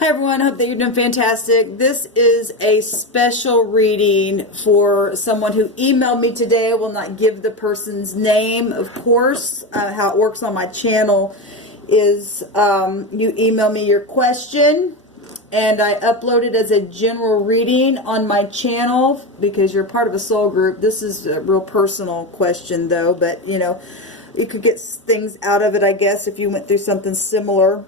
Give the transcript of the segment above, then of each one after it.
Hi everyone, hope that you're doing fantastic. This is a special reading for someone who emailed me today. I will not give the person's name, of course. How it works on my channel is you email me your question and I upload it as a general reading on my channel because you're part of a soul group. This is a real personal question though, but you know, you could get things out of it, I guess, if you went through something similar.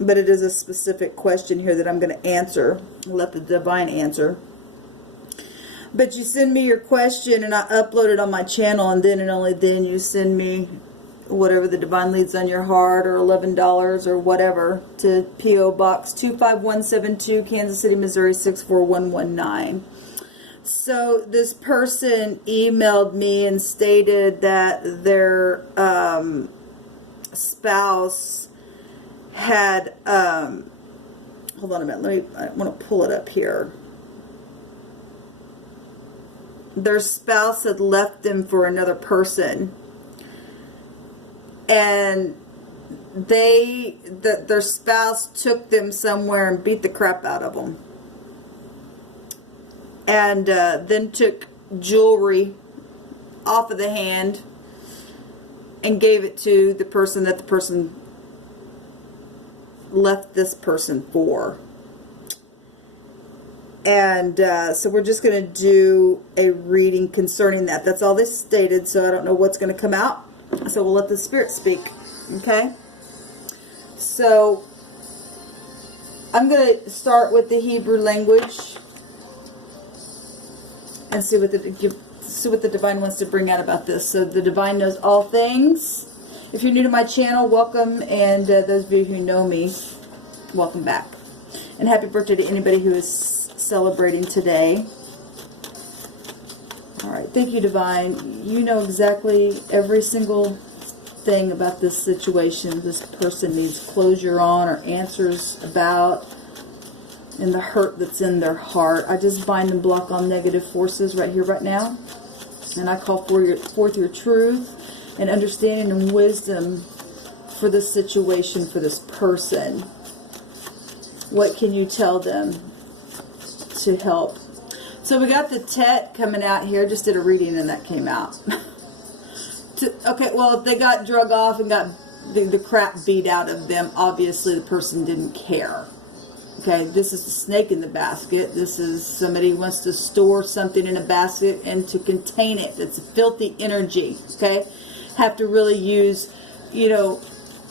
But it is a specific question here that I'm going to answer. I'll let the divine answer. But you send me your question and I upload it on my channel, and then and only then you send me whatever the divine leads on your heart, or $11 or whatever, to P.O. Box 25172, Kansas City, Missouri 64119. So this person emailed me and stated that their spouse had, hold on a minute, I want to pull it up here. Their spouse had left them for another person, and their spouse took them somewhere and beat the crap out of them, and then took jewelry off of the hand and gave it to the person that the person left this person for. And so we're just going to do a reading concerning that. That's all they stated, so I don't know what's going to come out. So we'll let the spirit speak. Okay? So I'm going to start with the Hebrew language and see what the divine wants to bring out about this. So the divine knows all things. If you're new to my channel, welcome, and those of you who know me, welcome back. And happy birthday to anybody who is celebrating today. Alright, thank you, divine. You know exactly every single thing about this situation this person needs closure on or answers about, and the hurt that's in their heart. I just bind and block all negative forces right here, right now. And I call forth your truth and understanding and wisdom for this situation, for this person. What can you tell them to help? So we got the Tet coming out here. Just did a reading and that came out. Okay, well, if they got drug off and got the crap beat out of them, obviously the person didn't care. Okay, this is the snake in the basket. This is somebody who wants to store something in a basket and to contain it. It's a filthy energy, okay? Have to really use, you know,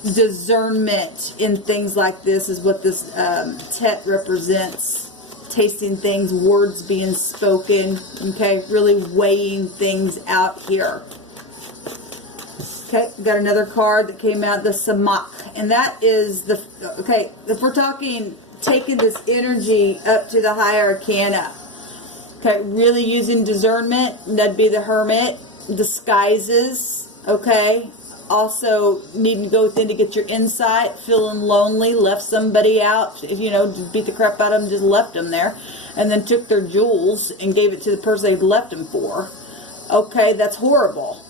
discernment in things like this is what this Tet represents. Tasting things, words being spoken, okay? Really weighing things out here. Okay, got another card that came out, the Samak. And that is the, okay, if we're talking taking this energy up to the higher arcana, okay, really using discernment, that'd be the Hermit. Disguises, okay, also needing to go within to get your insight, feeling lonely, left somebody out, you know, beat the crap out of them, just left them there, and then took their jewels and gave it to the person they'd left them for. Okay, that's horrible.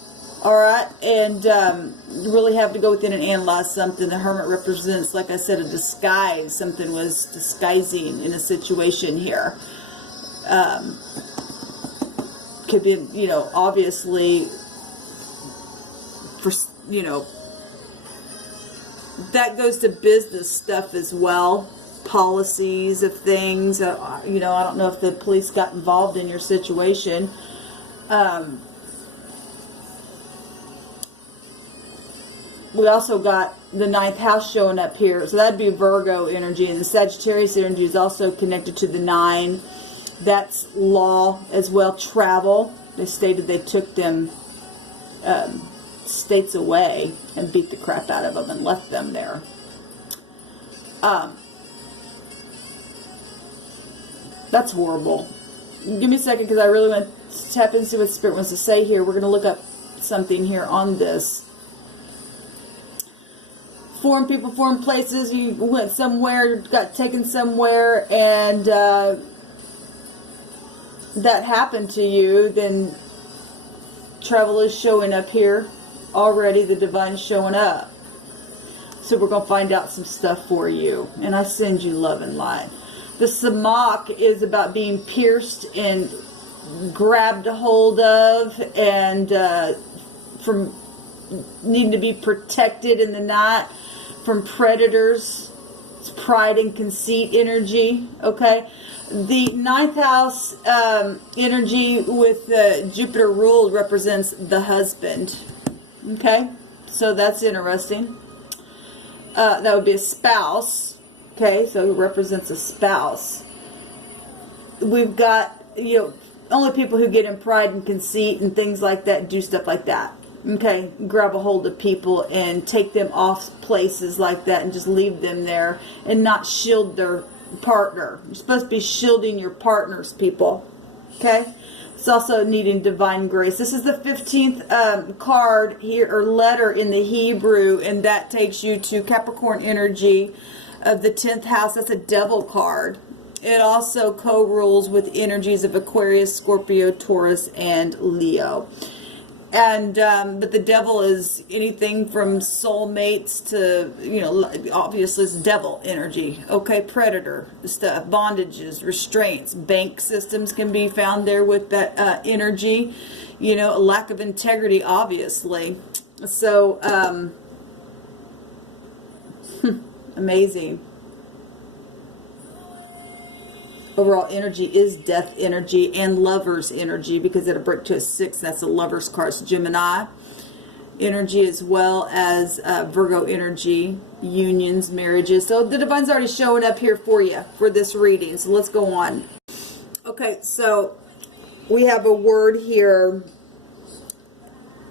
Alright, and you really have to go within and analyze something. The Hermit represents, like I said, a disguise. Something was disguising in a situation here. Could be, you know, obviously, for, you know, that goes to business stuff as well. Policies of things. You know, I don't know if the police got involved in your situation. We also got the 9th house showing up here. So that'd be Virgo energy. And the Sagittarius energy is also connected to the 9. That's law as well. Travel. They stated they took them states away and beat the crap out of them and left them there. That's horrible. Give me a second because I really want to tap in and see what Spirit wants to say here. We're going to look up something here on this. Foreign people, foreign places, you went somewhere, got taken somewhere, and that happened to you, then travel is showing up here already. The divine is showing up. So we're going to find out some stuff for you. And I send you love and light. The Samak is about being pierced and grabbed a hold of, and from needing to be protected in the night from predators. It's pride and conceit energy. Okay. The 9th house energy with Jupiter ruled represents the husband. Okay. So that's interesting. That would be a spouse. Okay. So it represents a spouse. We've got, you know, only people who get in pride and conceit and things like that do stuff like that. Okay, grab a hold of people and take them off places like that and just leave them there and not shield their partner. You're supposed to be shielding your partners, people. Okay? It's also needing divine grace. This is the 15th card here, or letter in the Hebrew, and that takes you to Capricorn energy of the 10th house. That's a devil card. It also co-rules with energies of Aquarius, Scorpio, Taurus, and Leo. And but the devil is anything from soulmates to, you know, obviously it's devil energy. Okay, predator stuff, bondages, restraints, bank systems can be found there with that energy. You know, a lack of integrity, obviously. So amazing. Overall energy is death energy and lover's energy, because it'll break to a 6. That's a lover's card. It's Gemini energy as well as Virgo energy, unions, marriages. So the divine's already showing up here for you for this reading. So let's go on. Okay, so we have a word here.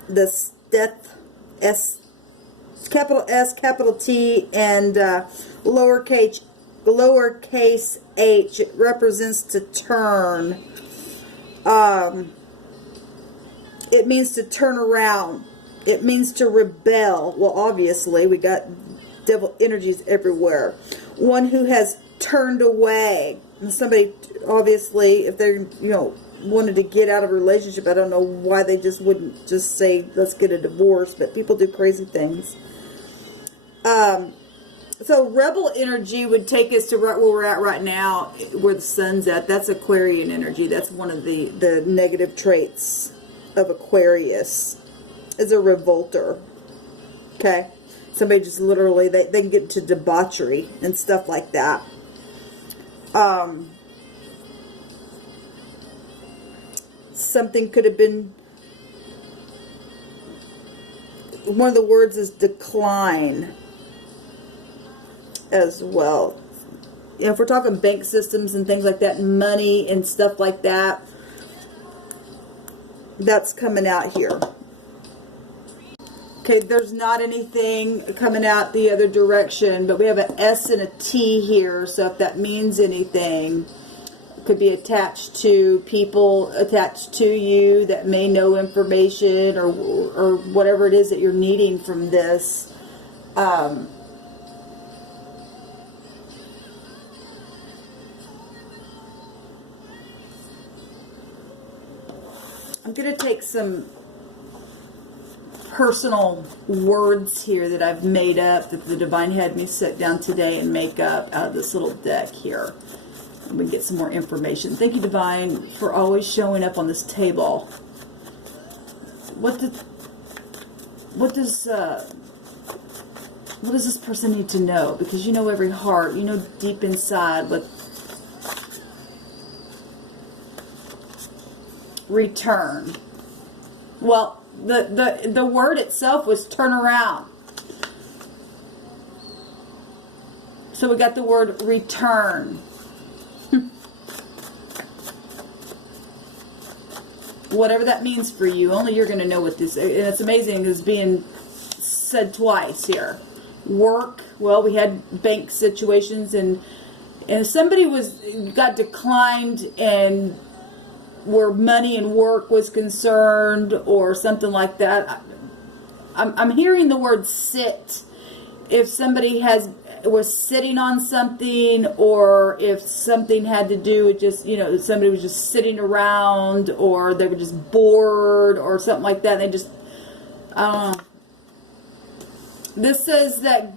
The death, capital S, capital T, and lowercase h. It represents to turn. It means to turn around. It means to rebel. Well, obviously, we got devil energies everywhere. One who has turned away. And somebody, obviously, if they're, you know, wanted to get out of a relationship, I don't know why they just wouldn't just say, let's get a divorce. But people do crazy things. So rebel energy would take us to right where we're at right now, where the sun's at. That's Aquarian energy. That's one of the negative traits of Aquarius, is a revolter. Okay? Somebody just literally, they can get into debauchery and stuff like that. Something could have been, one of the words is decline as well. You know, if we're talking bank systems and things like that, money and stuff like that, that's coming out here. Okay, there's not anything coming out the other direction, but we have an S and a T here, so if that means anything, it could be attached to people attached to you that may know information or whatever it is that you're needing from this. I'm going to take some personal words here that I've made up, that the divine had me sit down today and make up out of this little deck here. And we can get some more information. Thank you, divine, for always showing up on this table. What does this person need to know? Because you know every heart, you know deep inside what. Return. Well, the word itself was turn around. So we got the word return. Whatever that means for you, only you're going to know what this is. And it's amazing, it's being said twice here. Work. Well, we had bank situations, and somebody got declined, and where money and work was concerned or something like that. I'm hearing the word sit. If somebody was sitting on something, or if something had to do with just, you know, somebody was just sitting around, or they were just bored or something like that. And they just, I don't know. This says that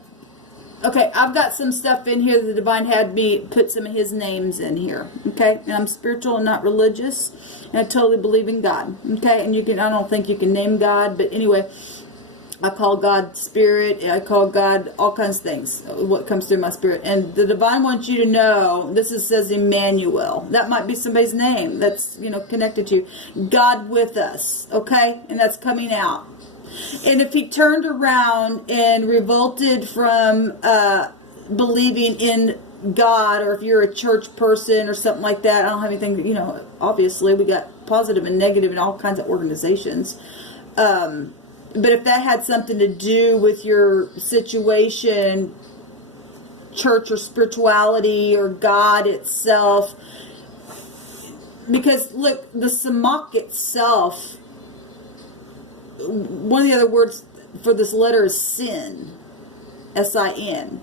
Okay, I've got some stuff in here that the divine had me put some of his names in here. Okay, and I'm spiritual and not religious, and I totally believe in God. Okay, and I don't think you can name God, but anyway, I call God spirit. I call God all kinds of things, what comes through my spirit. And the divine wants you to know, says Emmanuel. That might be somebody's name that's, connected to you. God with us, okay? And that's coming out. And if he turned around and revolted from believing in God, or if you're a church person or something like that, I don't have anything, obviously we got positive and negative in all kinds of organizations. But if that had something to do with your situation, church or spirituality or God itself, because look, the samak itself, one of the other words for this letter is sin, S-I-N.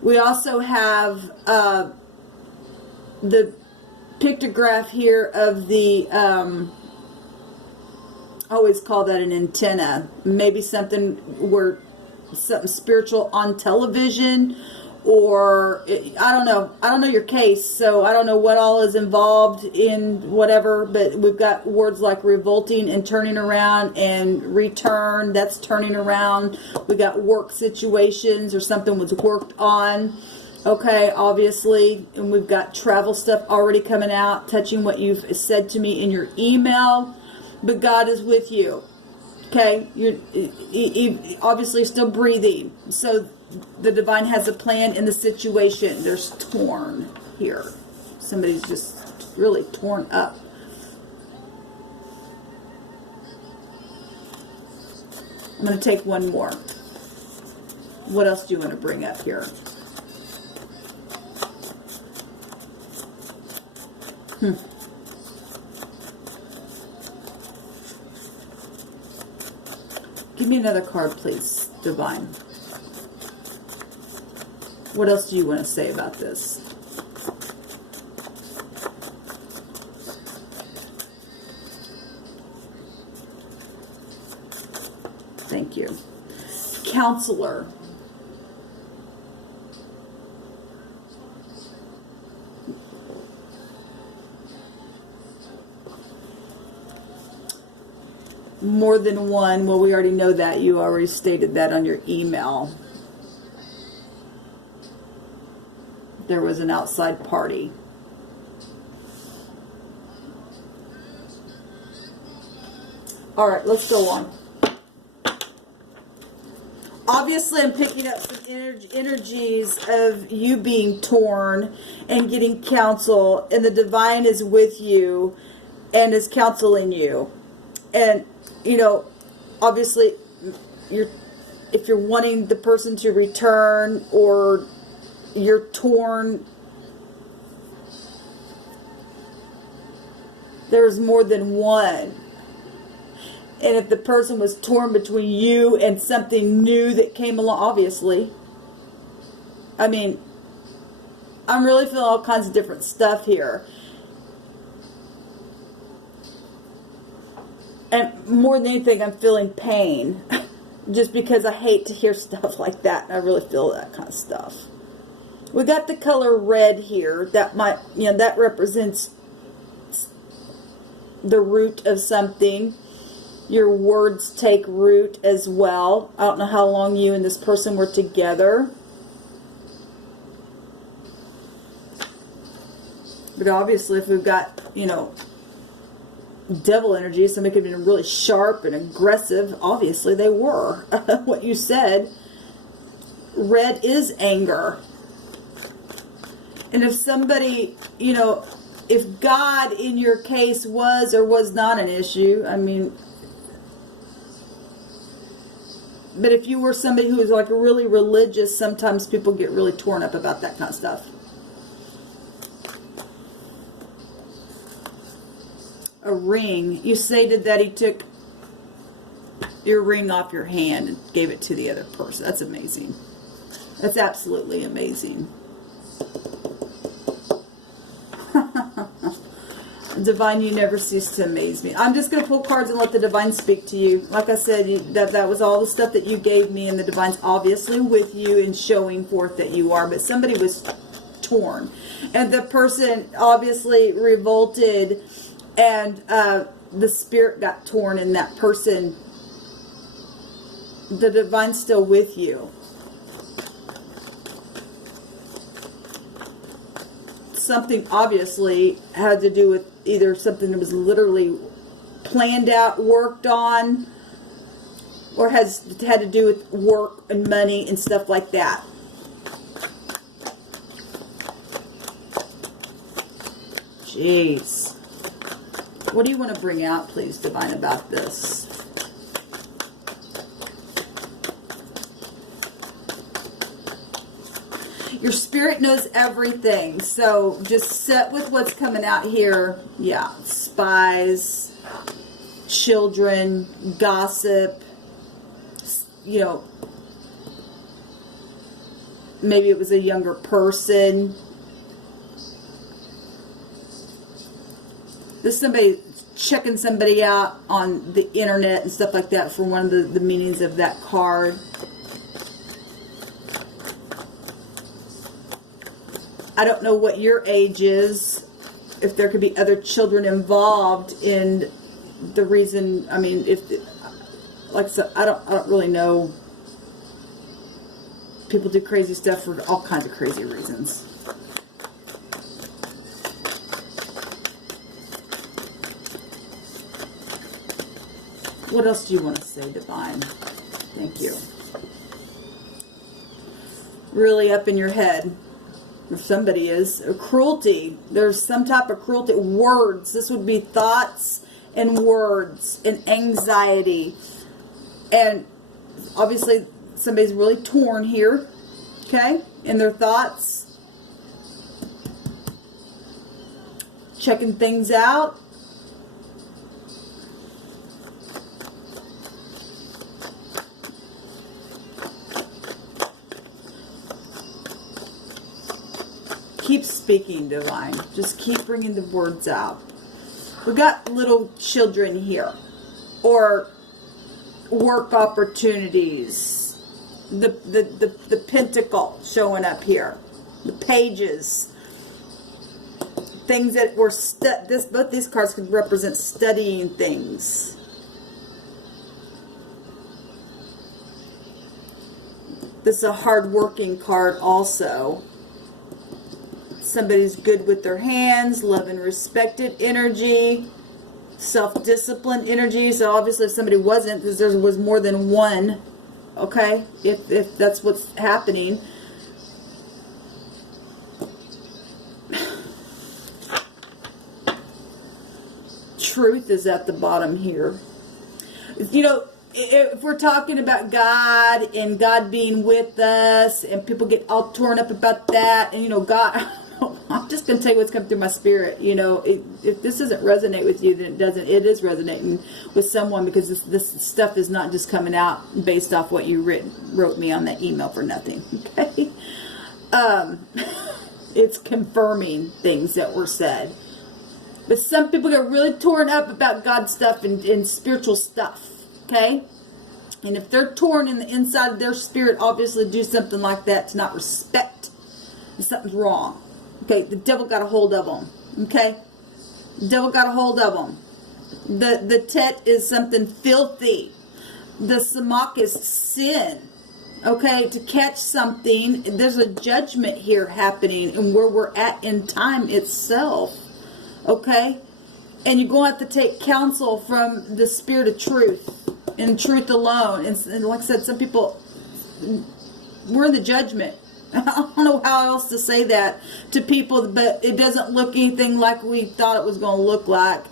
We also have the pictograph here of the... I always call that an antenna. Maybe something spiritual on television, or I don't know. I don't know your case, so I don't know what all is involved in whatever, but we've got words like revolting and turning around and return. That's turning around. We got work situations or something was worked on. Okay, obviously. And we've got travel stuff already coming out, touching what you've said to me in your email. But God is with you. Okay? You're obviously still breathing. So the divine has a plan in the situation. There's torn here. Somebody's just really torn up. I'm going to take one more. What else do you want to bring up here? Give me another card, please, divine. What else do you want to say about this? Thank you. Counselor. More than one. Well, we already know that. You already stated that on your email. There was an outside party. All right, let's go on. Obviously, I'm picking up some energies of you being torn and getting counsel, and the divine is with you and is counseling you. And obviously, if you're wanting the person to return or you're torn, there's more than one. And if the person was torn between you and something new that came along, obviously, I mean, I'm really feeling all kinds of different stuff here. And more than anything, I'm feeling pain. Just because I hate to hear stuff like that. And I really feel that kind of stuff. We got the color red here. That might, that represents the root of something. Your words take root as well. I don't know how long you and this person were together. But obviously, if we've got, devil energy, somebody could have been really sharp and aggressive. Obviously, they were. What you said. Red is anger. And if somebody, if God in your case was or was not an issue, I mean, but if you were somebody who was like really religious, sometimes people get really torn up about that kind of stuff. A ring. You stated that he took your ring off your hand and gave it to the other person. That's amazing. That's absolutely amazing. Divine, you never cease to amaze me. I'm just going to pull cards and let the Divine speak to you. Like I said, that was all the stuff that you gave me, and the Divine's obviously with you and showing forth that you are. But somebody was torn. And the person obviously revolted, and the spirit got torn in that person. The Divine's still with you. Something obviously had to do with either something that was literally planned out, worked on, or had to do with work and money and stuff like that. Jeez. What do you want to bring out, please, Divine, about this? Your spirit knows everything, so just set with what's coming out here. Yeah, spies, children, gossip, you know, maybe it was a younger person. This is somebody checking somebody out on the internet and stuff like that for one of the meanings of that card. I don't know what your age is, if there could be other children involved in the reason. I mean, if, like I said, I don't really know. People do crazy stuff for all kinds of crazy reasons. What else do you want to say, Divine? Thank you. Really up in your head. If somebody is, cruelty. There's some type of cruelty. Words. This would be thoughts and words and anxiety. And obviously somebody's really torn here. Okay? In their thoughts. Checking things out. Keep speaking, Divine. Just keep bringing the words out. We got little children here, or work opportunities. The pentacle showing up here. The pages. Things that were both these cards could represent studying things. This is a hard-working card also. Somebody's good with their hands, love and respected energy, self-disciplined energy. So obviously if somebody wasn't, because there was more than one, okay, if that's what's happening. Truth is at the bottom here. You know, if we're talking about God and God being with us, and people get all torn up about that, and you know, God... I'm just going to tell you what's come through my spirit. You know, if this doesn't resonate with you, then it doesn't. It is resonating with someone, because this stuff is not just coming out based off what you wrote me on that email for nothing. Okay? It's confirming things that were said. But some people get really torn up about God stuff and spiritual stuff. Okay? And if they're torn in the inside of their spirit, obviously do something like that to not respect. Something's wrong. Okay, the devil got a hold of them. Okay? The devil got a hold of them. The tet is something filthy. The samak is sin. Okay, to catch something, there's a judgment here happening, and where we're at in time itself. Okay? And you're going to have to take counsel from the spirit of truth, and truth alone. And like I said, some people, we're in the judgment. I don't know how else to say that to people, but it doesn't look anything like we thought it was going to look like.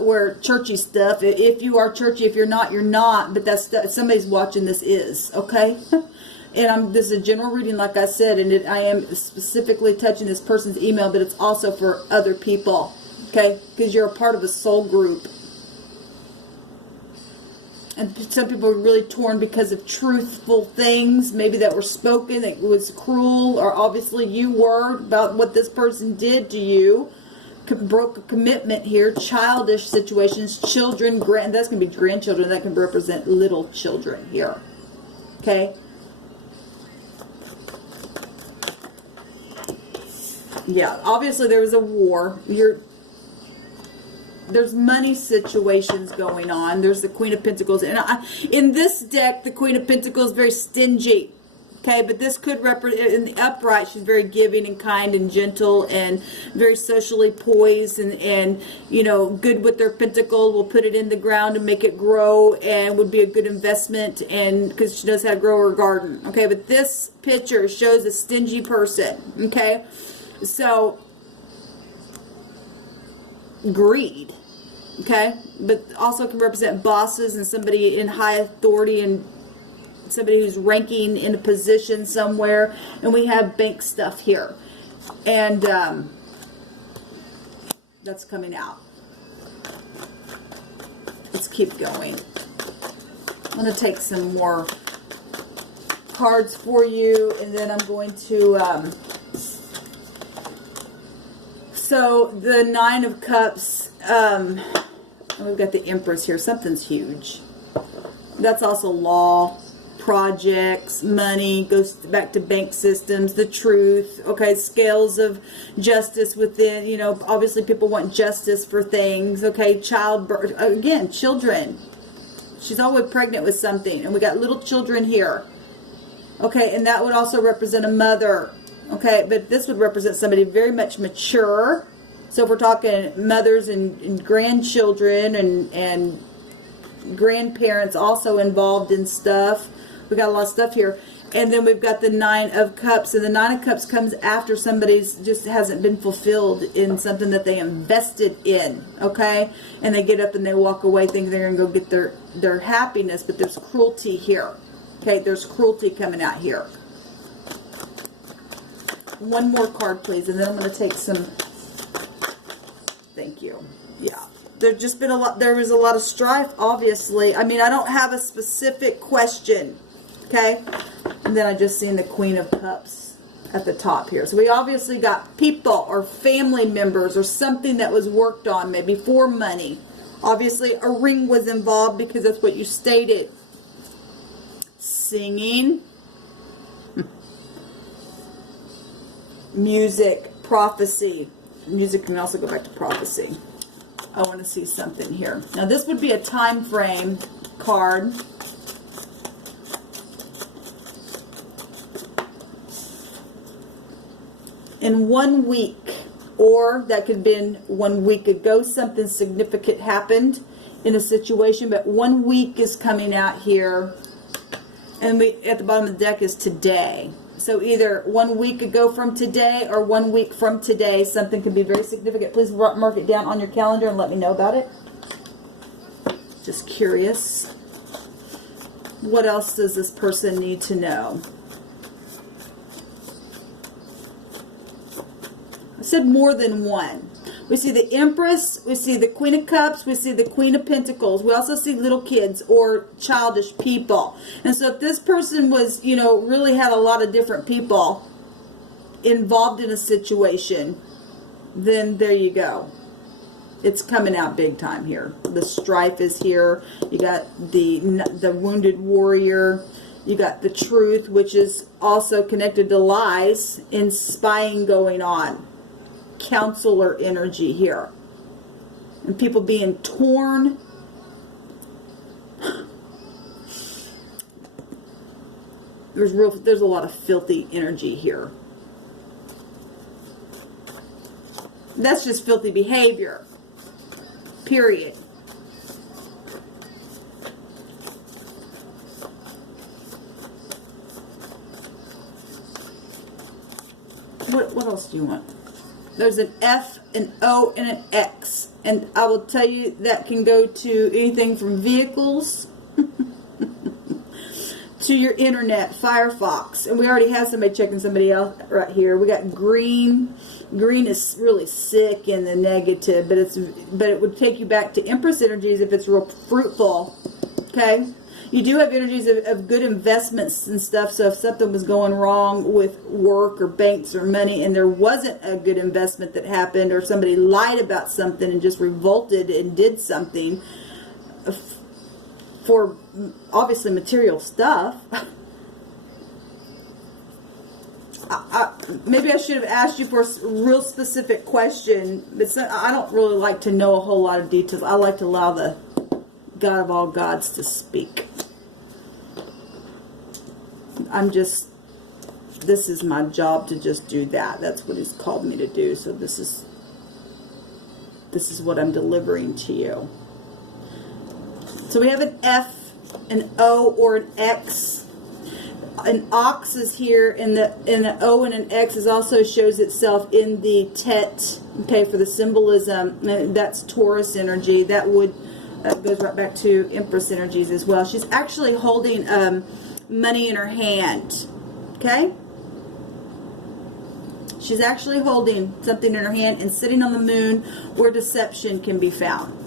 Where churchy stuff, if you are churchy, if you're not, you're not, but that's somebody's watching this is, okay? And this is a general reading, like I said, and I am specifically touching this person's email, but it's also for other people, okay? Because you're a part of a soul group. And some people are really torn because of truthful things, maybe that were spoken, that was cruel, or obviously you were, about what this person did to you. broke a commitment here, childish situations, children, that's going to be grandchildren. That can represent little children here. Okay. Yeah, obviously there was a war. There's money situations going on. There's the Queen of Pentacles. And in this deck, the Queen of Pentacles is very stingy. Okay, but this could represent, in the upright, she's very giving and kind and gentle and very socially poised and you know, good with their pentacle, will put it in the ground and make it grow and would be a good investment, and because she knows how to grow her garden. Okay, but this picture shows a stingy person. Okay, so greed. Okay, but also can represent bosses and somebody in high authority and somebody who's ranking in a position somewhere. And we have bank stuff here, and that's coming out. Let's keep going. I'm going to take some more cards for you, and then I'm going to so the Nine of Cups, we've got the Empress here. Something's huge. That's also law, projects, money, goes back to bank systems, the truth. Okay, scales of justice within, you know, obviously people want justice for things. Okay, childbirth, again, children. She's always pregnant with something, and we got little children here. Okay, and that would also represent a mother. Okay, but this would represent somebody very much mature. So if we're talking mothers and grandchildren and grandparents also involved in stuff. We got a lot of stuff here. And then we've got the Nine of Cups. And the Nine of Cups comes after somebody's just hasn't been fulfilled in something that they invested in. Okay? And they get up and they walk away thinking they're going to go get their happiness. But there's cruelty here. Okay? There's cruelty coming out here. One more card, please. And then I'm going to take some... Thank you. Yeah. There's just been a lot, there was a lot of strife, obviously. I mean, I don't have a specific question, okay? And then I just seen the Queen of Cups at the top here. So we obviously got people or family members or something that was worked on, maybe for money. Obviously, a ring was involved because that's what you stated. Singing. Music, prophecy. Music can also go back to prophecy. I want to see something here. Now this would be a time frame card. In 1 week, or that could have been 1 week ago, something significant happened in a situation, but 1 week is coming out here. And we at the bottom of the deck is today. So either 1 week ago from today or 1 week from today, something could be very significant. Please mark it down on your calendar and let me know about it. Just curious. What else does this person need to know? I said more than one. We see the Empress, we see the Queen of Cups, we see the Queen of Pentacles. We also see little kids or childish people. And so if this person was, you know, really had a lot of different people involved in a situation, then there you go. It's coming out big time here. The strife is here. You got the wounded warrior. You got the truth, which is also connected to lies and spying going on. Counselor energy here, and people being torn. There's a lot of filthy energy here. That's just filthy behavior. Period. What else do you want? There's an F, an O, and an X. And I will tell you that can go to anything from vehicles to your internet, Firefox. And we already have somebody checking somebody else right here. We got green. Green is really sick in the negative, but it would take you back to Empress energies if it's real fruitful. Okay? You do have energies of good investments and stuff. So if something was going wrong with work or banks or money and there wasn't a good investment that happened, or somebody lied about something and just revolted and did something for obviously material stuff. Maybe I should have asked you for a real specific question, but I don't really like to know a whole lot of details. I like to allow the God of all gods to speak. This is my job to just do that. That's what he's called me to do. So this is what I'm delivering to you. So we have an F, an O, or an X. An ox is here, and the O and an X is also shows itself in the Tet. Okay, for the symbolism, that's Taurus energy. That would goes right back to Empress energies as well. She's actually holding money in her hand. Okay, she's actually holding something in her hand and sitting on the moon, where deception can be found.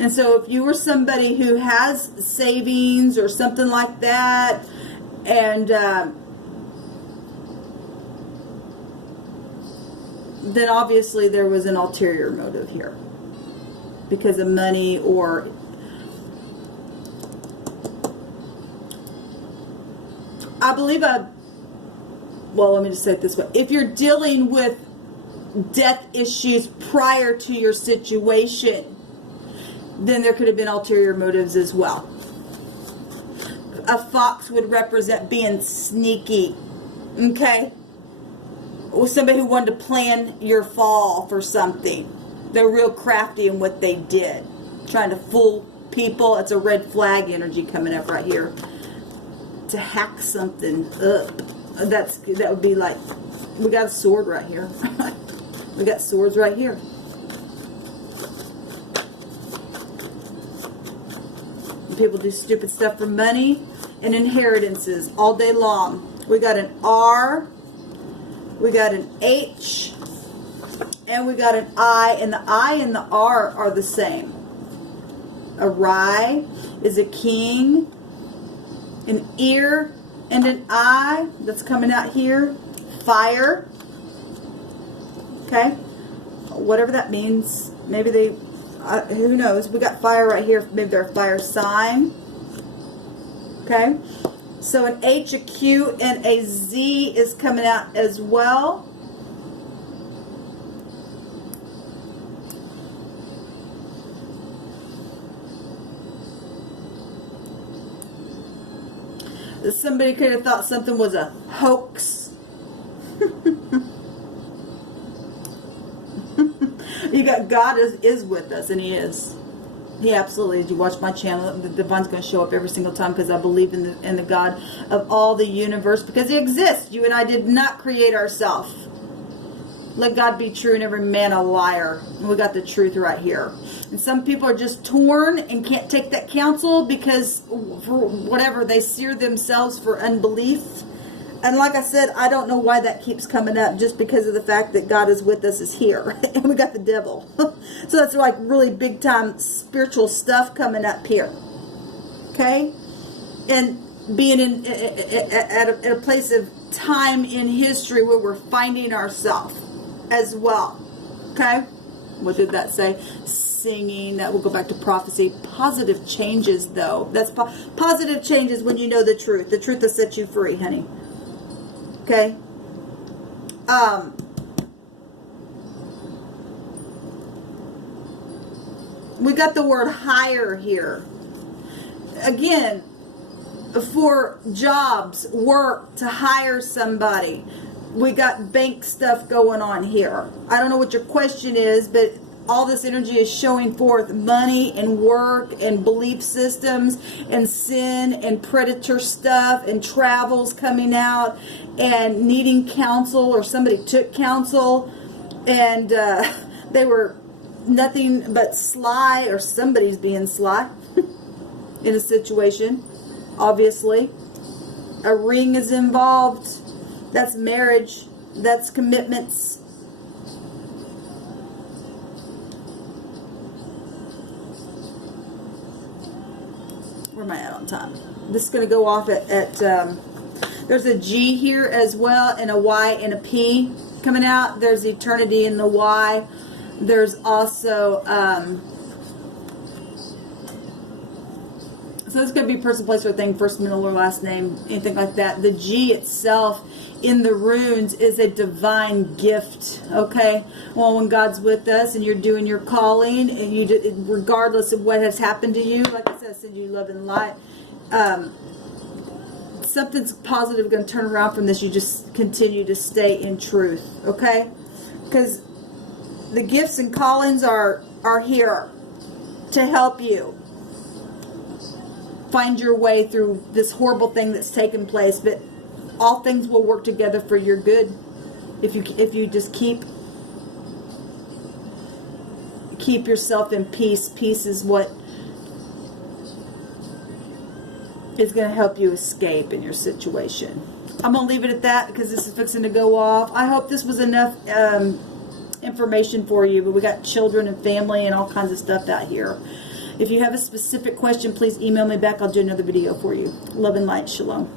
And so if you were somebody who has savings or something like that, and then obviously there was an ulterior motive here because of money, or I believe well, let me just say it this way. If you're dealing with death issues prior to your situation, then there could have been ulterior motives as well. A fox would represent being sneaky. Okay? Or somebody who wanted to plan your fall for something. They're real crafty in what they did. Trying to fool people. It's a red flag energy coming up right here. To hack something up. That would be like, we got a sword right here. We got swords right here. People do stupid stuff for money and inheritances all day long. We got an R, we got an H, and we got an I, and the I and the R are the same. A rye is a king, an ear, and an eye that's coming out here. Fire. Okay? Whatever that means. Maybe they... who knows? We got fire right here. Maybe they're a fire sign. Okay. So an H, a Q, and a Z is coming out as well. Somebody could have thought something was a hoax. You got God is with us, and He is. He absolutely is. You watch my channel, the divine's going to show up every single time because I believe in the God of all the universe, because He exists. You and I did not create ourselves. Let God be true and every man a liar. And we got the truth right here. And some people are just torn and can't take that counsel because for whatever, they sear themselves for unbelief. And like I said, I don't know why that keeps coming up, just because of the fact that God is with us is here. And we got the devil. So that's like really big time spiritual stuff coming up here. Okay? And being at a place of time in history where we're finding ourselves as well. Okay? What did that say? Singing. That will go back to prophecy. Positive changes, though. That's positive changes when you know the truth. The truth will set you free, honey. Okay. We got the word hire here. Again, for jobs, work, to hire somebody. We got bank stuff going on here. I don't know what your question is, but all this energy is showing forth money and work and belief systems and sin and predator stuff and travels coming out and needing counsel, or somebody took counsel and they were nothing but sly, or somebody's being sly in a situation, obviously. A ring is involved. That's marriage. That's commitments. on time. This is going to go off at there's a G here as well, and a Y and a P coming out. There's eternity in the Y. There's also, so this could be person, place, or thing, first, middle, or last name, anything like that. The G itself in the runes is a divine gift, okay? Well, when God's with us and you're doing your calling, and you, regardless of what has happened to you, like I said, I send you love and light. Something's positive going to turn around from this. You just continue to stay in truth, okay? Because the gifts and callings are here to help you find your way through this horrible thing that's taken place. But all things will work together for your good if you just keep yourself in peace. Peace is what is going to help you escape in your situation. I'm going to leave it at that because this is fixing to go off. I hope this was enough information for you, but we got children and family and all kinds of stuff out here. If you have a specific question, please email me back. I'll do another video for you. Love and light. Shalom.